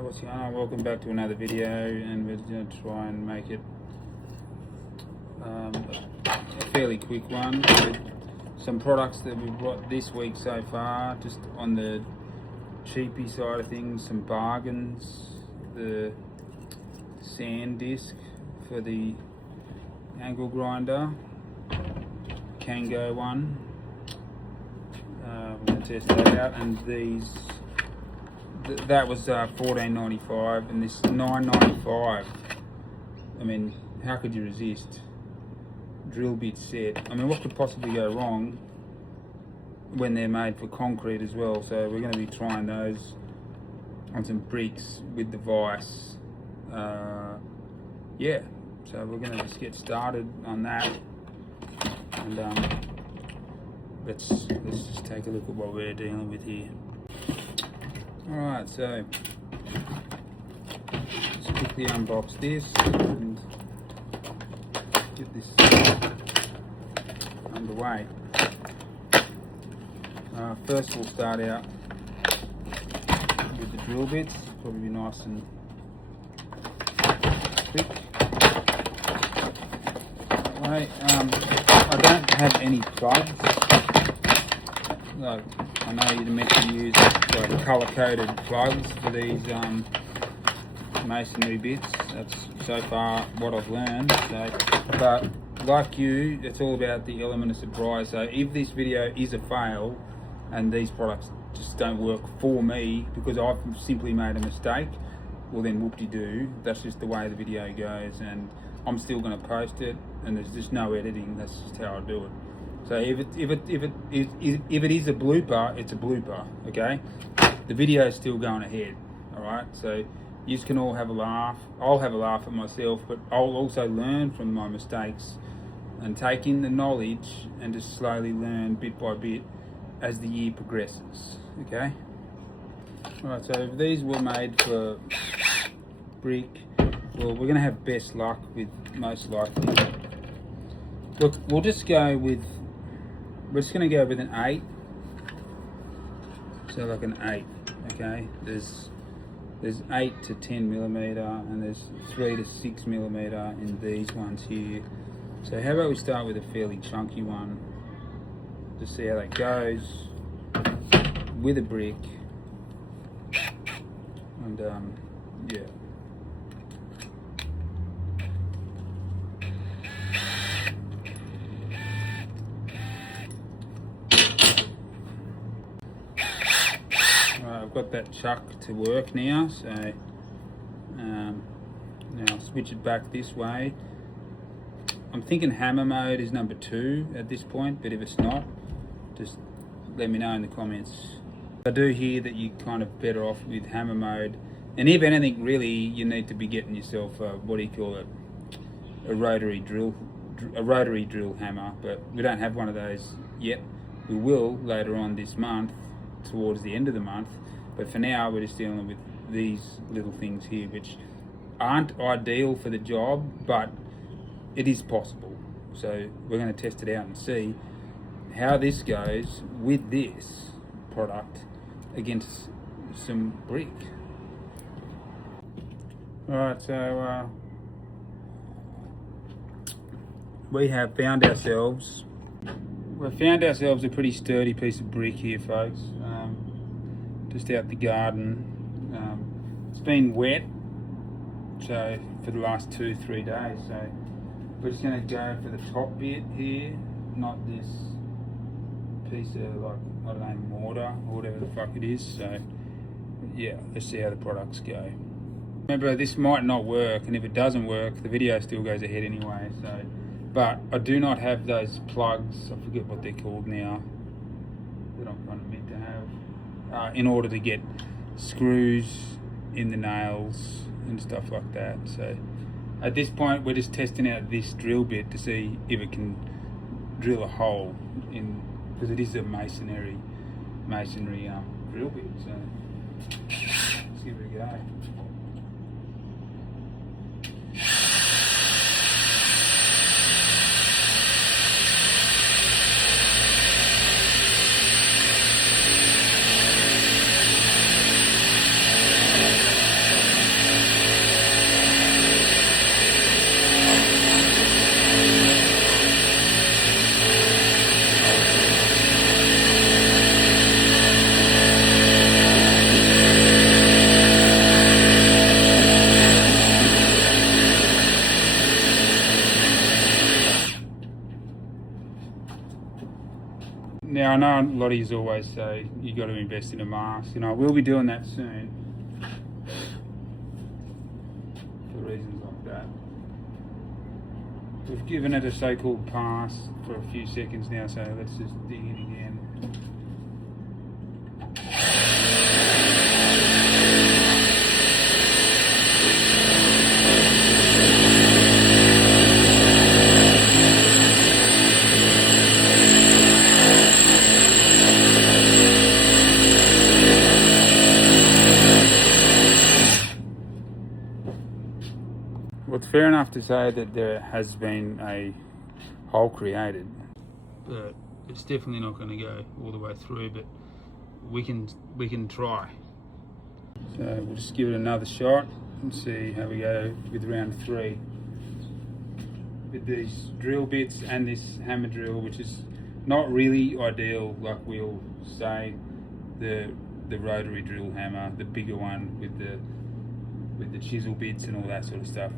What's going on? Welcome back to another video, and we're going to try and make it a fairly quick one with some products that we've got this week so far, just on the cheapy side of things. Some bargains: the sand disc for the angle grinder, Kango one. We're going to test that out, and these. That was $14.95, and this $9.95. I mean, how could you resist? Drill bit set. I mean, what could possibly go wrong when they're made for concrete as well? So we're going to be trying those on some bricks with the vise. Yeah, so we're going to just get started on that, and let's just take a look at what we're dealing with here. Alright, so let's quickly unbox this and get this underway. First we'll start out with the drill bits. Probably be nice and quick. Right, I don't have any plugs. Like, I know you're meant to use like colour-coded plugs for these masonry bits. That's so far what I've learned. So, but like you, it's all about the element of surprise. So if this video is a fail and these products just don't work for me because I've simply made a mistake, well then whoop-de-doo. That's just the way the video goes, and I'm still going to post it, and there's just no editing. That's just how I do it. So if it is a blooper, it's a blooper, okay? The video is still going ahead, all right? So you can all have a laugh. I'll have a laugh at myself, but I'll also learn from my mistakes and take in the knowledge and just slowly learn bit by bit as the year progresses, okay? All right, so if these were made for brick, well, we're gonna have best luck with most likely. Look, we'll just go with, we're just going to go with an 8. So like an 8, okay? There's 8 to 10 millimeter, and there's 3 to 6 millimeter in these ones here. So how about we start with a fairly chunky one, just see how that goes with a brick, and yeah. I've got that chuck to work now, so now I'll switch it back this way. I'm thinking hammer mode is number 2 at this point, but if it's not, just let me know in the comments. I do hear that you're kind of better off with hammer mode, and if anything, really, you need to be getting yourself what do you call it, a rotary drill hammer, but we don't have one of those yet. We will later on this month, towards the end of the month. But for now, we're just dealing with these little things here, which aren't ideal for the job, but it is possible. So we're going to test it out and see how this goes with this product against some brick. Alright, so we've found ourselves a pretty sturdy piece of brick here, folks. Just out the garden. It's been wet, so for the last 2-3 days. So we're just going to go for the top bit here, not this piece of, like, I don't know, mortar or whatever the fuck it is. So yeah, let's see how the products go. Remember, this might not work, and if it doesn't work, the video still goes ahead anyway. So, but I do not have those plugs. I forget what they're called now, that I'm kind of meant to have. In order to get screws in the nails and stuff like that. So at this point, we're just testing out this drill bit to see if it can drill a hole in, because it is a masonry drill bit. So let's give it a go. Now I know a lot of you always say you got to invest in a mask, and I will be doing that soon for reasons like that. We've given it a so-called pass for a few seconds now, so let's just dig in again. Well, it's fair enough to say that there has been a hole created, but it's definitely not going to go all the way through, but we can try. So we'll just give it another shot and see how we go with round 3 with these drill bits and this hammer drill, which is not really ideal, like we'll say, the rotary drill hammer, the bigger one with the chisel bits and all that sort of stuff,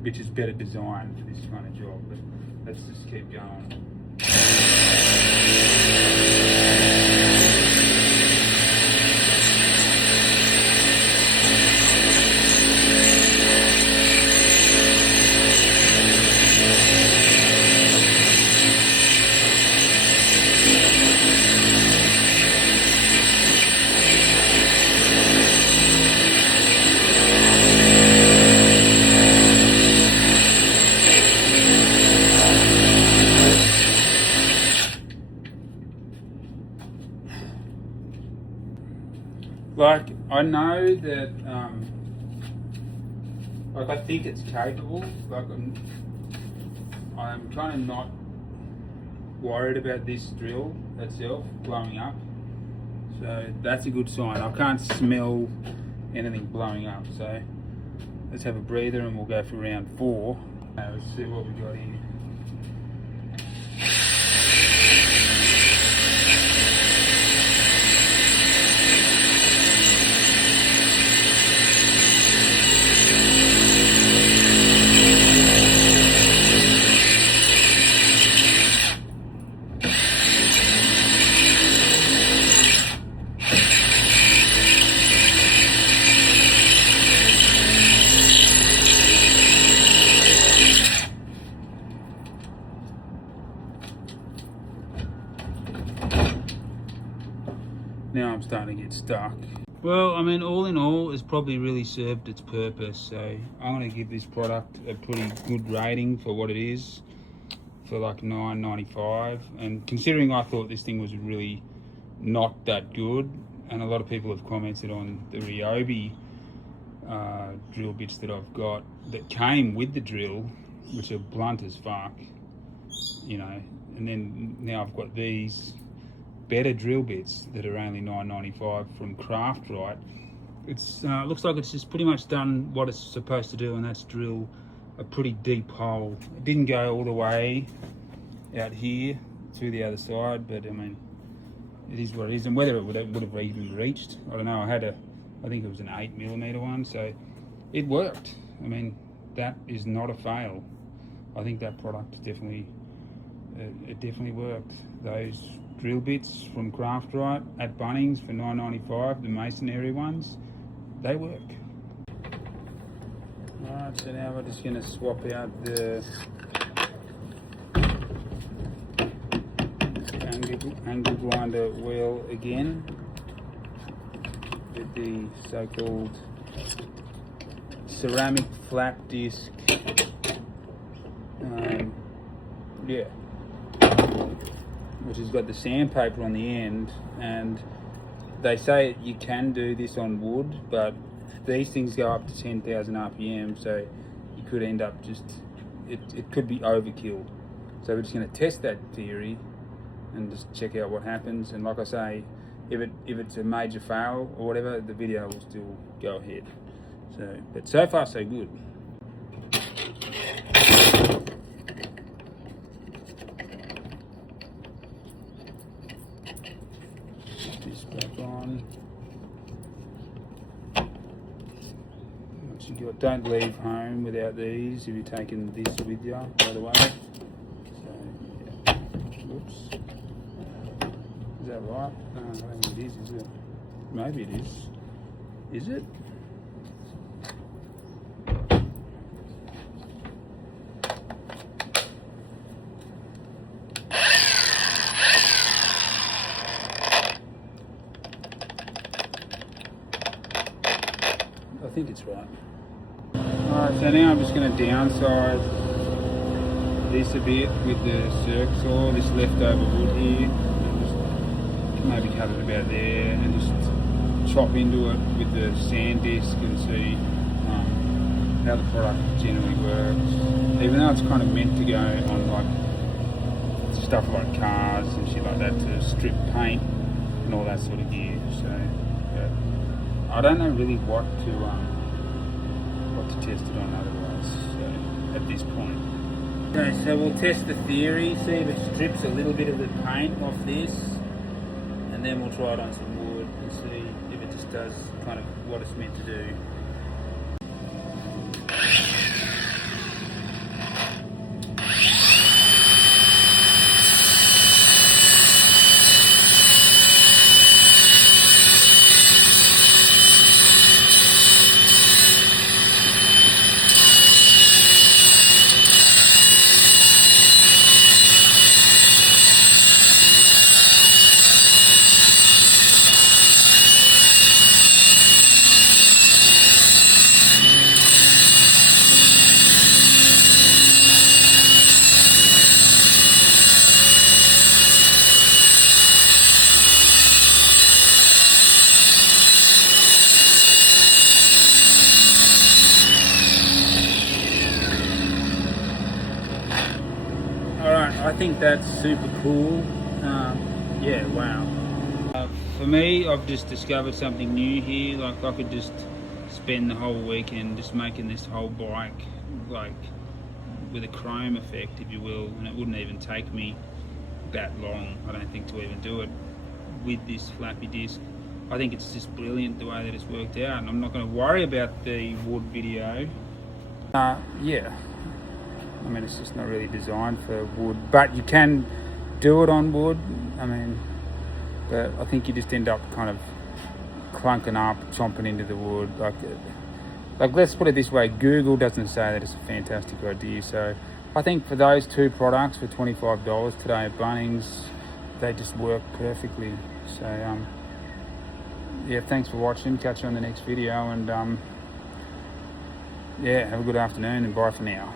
which is better designed for this kind of job. But let's just keep going. Like, I know that, like, I think it's capable. Like, I'm kind of not worried about this drill itself blowing up. So that's a good sign. I can't smell anything blowing up. So let's have a breather and we'll go for round 4. Let's see what we got here. Now I'm starting to get stuck. Well, I mean, all in all, it's probably really served its purpose. So I'm going to give this product a pretty good rating for what it is, for like $9.95. And considering I thought this thing was really not that good, and a lot of people have commented on the Ryobi drill bits that I've got that came with the drill, which are blunt as fuck, you know. And then now I've got these better drill bits that are only $9.95 from craftright. It's looks like it's just pretty much done what it's supposed to do, and that's drill a pretty deep hole. It didn't go all the way out here to the other side, but I mean, it is what it is. And whether it would have even reached, I don't know. I think it was an 8mm one, so it worked. I mean, that is not a fail. I think that product definitely it definitely worked. Those drill bits from craftright at Bunnings for $9.95, the masonry ones, they work. Alright, so now we're just going to swap out the angle grinder wheel again with the so-called ceramic flap disc. Yeah, which has got the sandpaper on the end, and they say you can do this on wood, but these things go up to 10,000 RPM, so you could end up just, it could be overkill. So we're just going to test that theory and just check out what happens. And like I say, if it's a major fail or whatever, the video will still go ahead. So, but so far so good. This back on. Once you got, don't leave home without these if you're taking this with you, by the way. So, yeah. Oops. Is that right? No, I don't think it is it? Maybe it is. Is it? I think it's right. Alright, so now I'm just going to downsize this a bit with the circ saw, this leftover wood here. And just maybe cut it about there and just chop into it with the sand disc and see how the product generally works. Even though it's kind of meant to go on like stuff like cars and shit like that to strip paint and all that sort of gear. So yeah. I don't know really what to test it on otherwise, so at this point. Okay, so we'll test the theory, see if it strips a little bit of the paint off this, and then we'll try it on some wood and see if it just does kind of what it's meant to do. I think that's super cool. Yeah, wow. For me, I've just discovered something new here. Like I could just spend the whole weekend just making this whole bike like with a chrome effect, if you will, and it wouldn't even take me that long, I don't think, to even do it with this flappy disc. I think it's just brilliant the way that it's worked out, and I'm not going to worry about the wood video. Yeah. I mean, it's just not really designed for wood, but you can do it on wood. I mean, but I think you just end up kind of clunking up, chomping into the wood. Like let's put it this way, Google doesn't say that it's a fantastic idea. So I think for those two products for $25 today at Bunnings, they just work perfectly. So yeah, thanks for watching. Catch you on the next video, and yeah, have a good afternoon and bye for now.